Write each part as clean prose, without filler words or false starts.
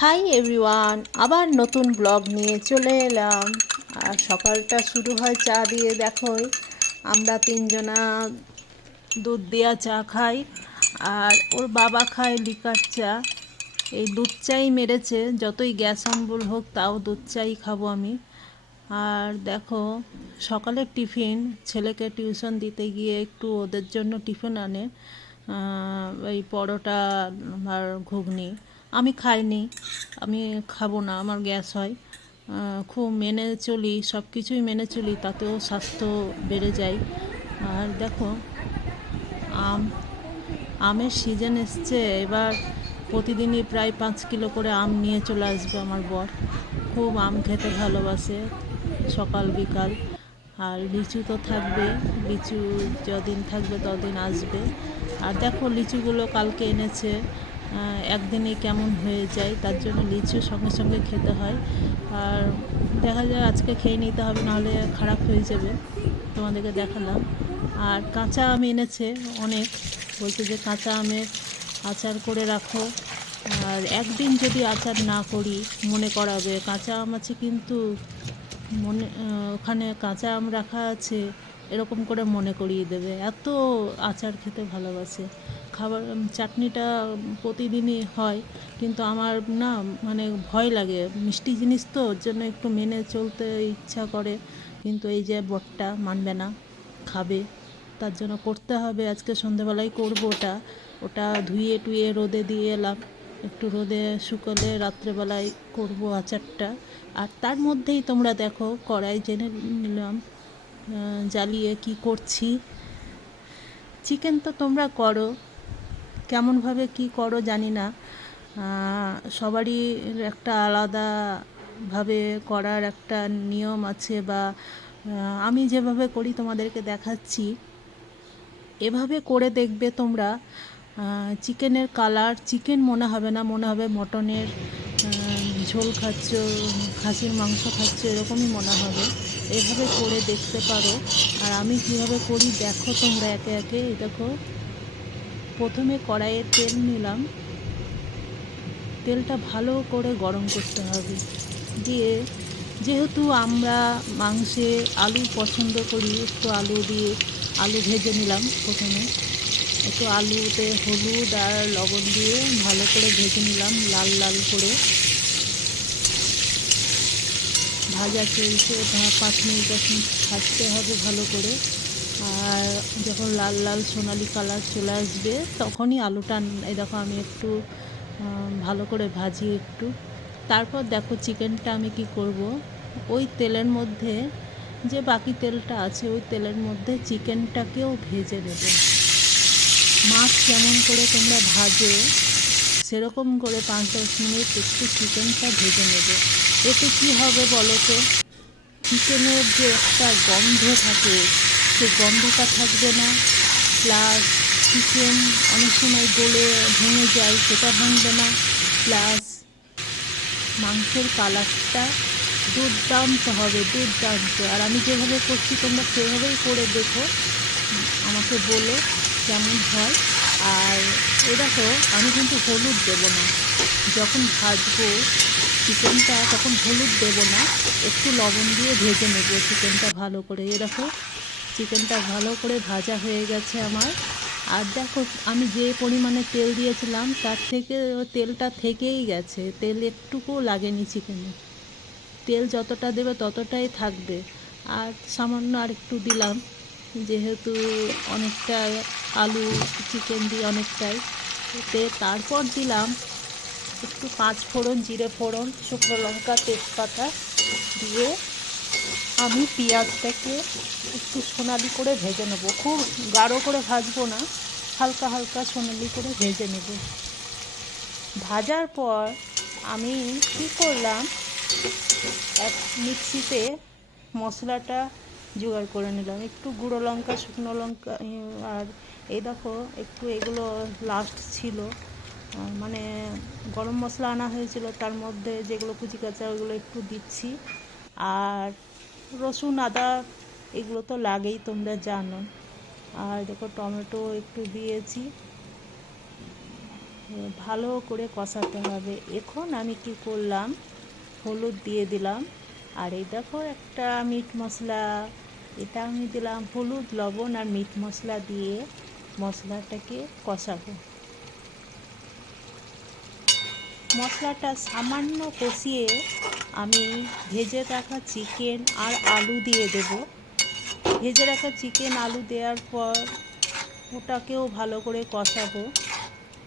Hi everyone, আবার নতুন blog নিয়ে চলে এলাম। আর সকালটা শুরু হয় চা দিয়ে। দেখোই আমরা তিনজনা দুধ দেওয়া চা খাই, আর ওর বাবা খায় লিকার চা। এই দুধ চাই মেরেছে, যতই গ্যাস অম্বল হোক তাও দুধ চাই খাবো আমি। আর দেখো সকালের টিফিন, ছেলেকে টিউশন দিতে গিয়ে একটু ওদের জন্য টিফিন আনে, এই পরোটা আর ঘুগনি। আমি খাইনি, আমি খাবো না, আমার গ্যাস হয়। খুব মেনে চলি, সব কিছুই মেনে চলি, তাতেও স্বাস্থ্য বেড়ে যায়। আর দেখো আম আমের সিজন এসছে এবার। প্রতিদিনই প্রায় 5 কিলো করে আম নিয়ে চলে আসবে আমার বর। খুব আম খেতে ভালোবাসে, সকাল বিকাল। আর লিচু তো থাকবে, লিচু যদিন থাকবে ততদিন আসবে। আর দেখো লিচুগুলো কালকে এনেছে, একদিনে কেমন হয়ে যায়, তার জন্য লিচু সঙ্গে সঙ্গে খেতে হয়। আর দেখা যায় আজকে খেয়ে নিতে হবে, নাহলে খারাপ হয়ে যাবে। তোমাদেরকে দেখালাম। আর কাঁচা আম এনেছে অনেক, বলছে যে কাঁচা আমের আচার করে রাখো। আর একদিন যদি আচার না করি মনে করাবে, কাঁচা আম আছে কিন্তু মনে, ওখানে কাঁচা আম রাখা আছে, এরকম করে মনে করিয়ে দেবে। এত আচার খেতে ভালোবাসে। খাবার চাটনিটা প্রতিদিনই হয়, কিন্তু আমার না, মানে ভয় লাগে, মিষ্টি জিনিস তো, ওর জন্য একটু মেনে চলতে ইচ্ছা করে। কিন্তু এই যে বরটা মানবে না, খাবে, তার জন্য করতে হবে। আজকে সন্ধেবেলায় করবো ওটা। ওটা ধুয়ে টুয়ে রোদে দিয়ে এলাম, একটু রোদে শুকোলে রাত্রেবেলায় করব আচারটা। আর তার মধ্যেই তোমরা দেখো কড়াই জেনে নিলাম, জ্বালিয়ে কি করছি। চিকেন তো তোমরা করো, কেমনভাবে কি করো জানি না। সবারই একটা আলাদাভাবে করার একটা নিয়ম আছে, বা আমি যেভাবে করি তোমাদেরকে দেখাচ্ছি, এভাবে করে দেখবে তোমরা। চিকেনের কালার চিকেন মনে হবে না, মনে হবে মটনের ঝোল খাচ্ছ, খাসির মাংস খাচ্ছ, এরকমই মনে হবে। এভাবে করে দেখতে পারো। আর আমি কিভাবে করি দেখো তোমরা একে একে। এই দেখো, প্রথমে কড়াইয়ে তেল নিলাম, তেলটা ভালো করে গরম করতে হবে। দিয়ে যেহেতু আমরা মাংসে আলু পছন্দ করি, একটু আলু দিয়ে আলু ভেজে নিলাম প্রথমে। একটু আলুতে হলুদ আর লবণ দিয়ে ভালো করে ভেজে নিলাম, লাল লাল করে। ভাজা চলছে, 5 মিনিট 10 মিনিট ভাজতে হবে ভালো করে। আর যখন লাল লাল সোনালি কালার চলে আসবে তখনই আলুটা, এই দেখো আমি একটু ভালো করে ভাজি একটু। তারপর দেখো চিকেনটা আমি কি করব, ওই তেলের মধ্যে, যে বাকি তেলটা আছে ওই তেলের মধ্যে চিকেনটাকেও ভেজে নেব। মাছ যেমন করে তোমরা ভাজো সেরকম করে 5-10 মিনিট একটু চিকেনটা ভেজে নেবে। এতে কি হবে বলো তো, চিকেনের যে একটা গন্ধ থাকে সেই গন্ধটা থাকবে না। প্লাস চিকেন অনেক সময় গলে ভেঙে যায়, সেটা ভাঙবে না। প্লাস মাংসের কালারটা দুর্দান্ত হবে, দুর্দান্ত। আর আমি যেভাবে করছি তোমরা সেভাবেই করে দেখো, আমাকে বলো কেমন হয়। আর এ দেখো আমি কিন্তু হলুদ দেবো না, যখন ভাজবো চিকেনটা তখন হলুদ দেবো না, একটু লবণ দিয়ে ভেজে নেব চিকেনটা ভালো করে। এ দেখো চিকেনটা ভালো করে ভাজা হয়ে গেছে আমার। আর দেখো আমি যে পরিমাণে তেল দিয়েছিলাম তার থেকে তেলটা থেকেই গেছে, তেল একটুকুও লাগেনি চিকেনে। তেল যতটা দেবে ততটাই থাকবে। আর সামান্য আর একটু দিলাম, যেহেতু অনেকটা আলু চিকেন দিয়ে অনেকটাই এতে। তারপর দিলাম একটু 5 ফোড়ন, জিরে ফোড়ন, শুকনো লঙ্কা, তেজপাতা দিয়ে আমি পেঁয়াজটাকে একটু সোনালি করে ভেজে নেব। খুব গাঢ় করে ভাজবো না, হালকা হালকা সোনালি করে ভেজে নেব। ভাজার পর আমি কী করলাম, এক মিক্সিতে মশলাটা জোগাড় করে নিলাম। একটু গুঁড়ো লঙ্কা, শুকনো লঙ্কা, আর এই দেখো একটু এগুলো লাস্ট ছিল, মানে গরম মশলা আনা হয়েছিল, তার মধ্যে যেগুলো কুচি কাঁচা ওইগুলো একটু দিচ্ছি। আর রসুন আদা এগুলো তো লাগেই, তোমরা জানো। আর দেখো টমেটো একটু দিয়েছি। ভালো করে কষাতে হবে। এখন আমি কি করলাম, হলুদ দিয়ে দিলাম। আর এই দেখো একটা মিট মশলা, এটা আমি দিলাম। হলুদ, লবণ আর মিট মশলা দিয়ে মশলাটাকে কষাবো। মশলাটা সামান্য কষিয়ে আমি ভেজে রাখা চিকেন আর আলু দিয়ে দেব। ভেজে রাখা চিকেন আলু দেওয়ার পর ওটাকেও ভালো করে কষাবো।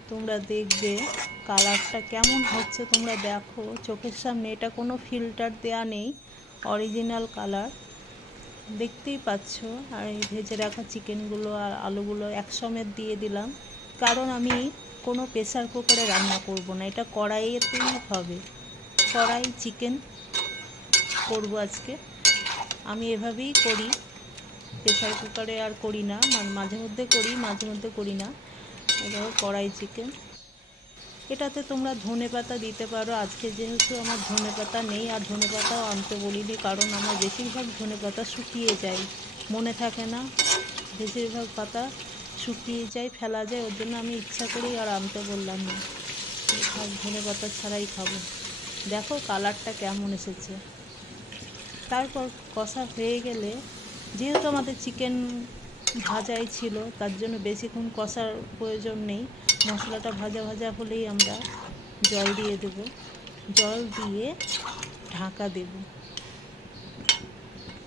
তোমরা দেখবে কালারটা কেমন হচ্ছে, তোমরা দেখো চোখের সামনে। এটা কোনো ফিল্টার দেয়া নেই, অরিজিনাল কালার দেখতেই পাচ্ছ। আর এই ভেজে রাখা চিকেনগুলো আর আলুগুলো একসমেত দিয়ে দিলাম, কারণ আমি কোনো প্রেসার কুকারে রান্না করব না, এটা কড়াইয়েতেই হবে। কড়াই চিকেন করব আজকে। আমি এভাবেই করি, প্রেসার কুকারে আর করি না, মাঝে মধ্যে করি, মাঝে মধ্যে করি না। এটা কড়াই চিকেন। এটাতে তোমরা ধনেপাতা দিতে পারো। আজকে যেহেতু আমার ধনেপাতা নেই, আর ধনেপাতাও আনতে বলিনি, কারণ আমার বেশিরভাগ ধনেপাতা শুকিয়ে যায়, মনে থাকে না, বেশিরভাগ পাতা শুকিয়ে যায়, ফেলা যায়, ওর জন্য আমি ইচ্ছা করেই আর আনতে বললাম না। ধনেপাতা ছাড়াই খাবো। দেখো কালারটা কেমন এসেছে। তারপর কষা হয়ে গেলে, যেহেতু আমাদের চিকেন ভাজাই ছিল, তার জন্য বেশিক্ষণ কষার প্রয়োজন নেই। মশলাটা ভাজা ভাজা হলেই আমরা জল দিয়ে দেব। জল দিয়ে ঢাকা দেব।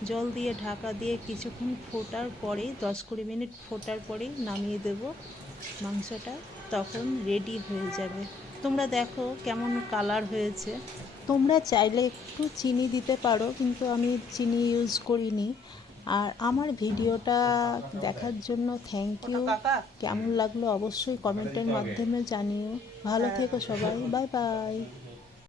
জল দিয়ে ঢাকা দিয়ে কিছুক্ষণ ফোটার পরে, 10-20 মিনিট ফোটার পরেই নামিয়ে দেব মাংসটা। তখন রেডি হয়ে যাবে। তোমরা দেখো কেমন কালার হয়েছে। তোমরা চাইলে একটু চিনি দিতে পারো, কিন্তু আমি চিনি ইউজ করিনি। আর আমার ভিডিওটা দেখার জন্য থ্যাংক ইউ। কেমন লাগলো অবশ্যই কমেন্টের মাধ্যমে জানিও। ভালো থেকো সবাই, বাই বাই।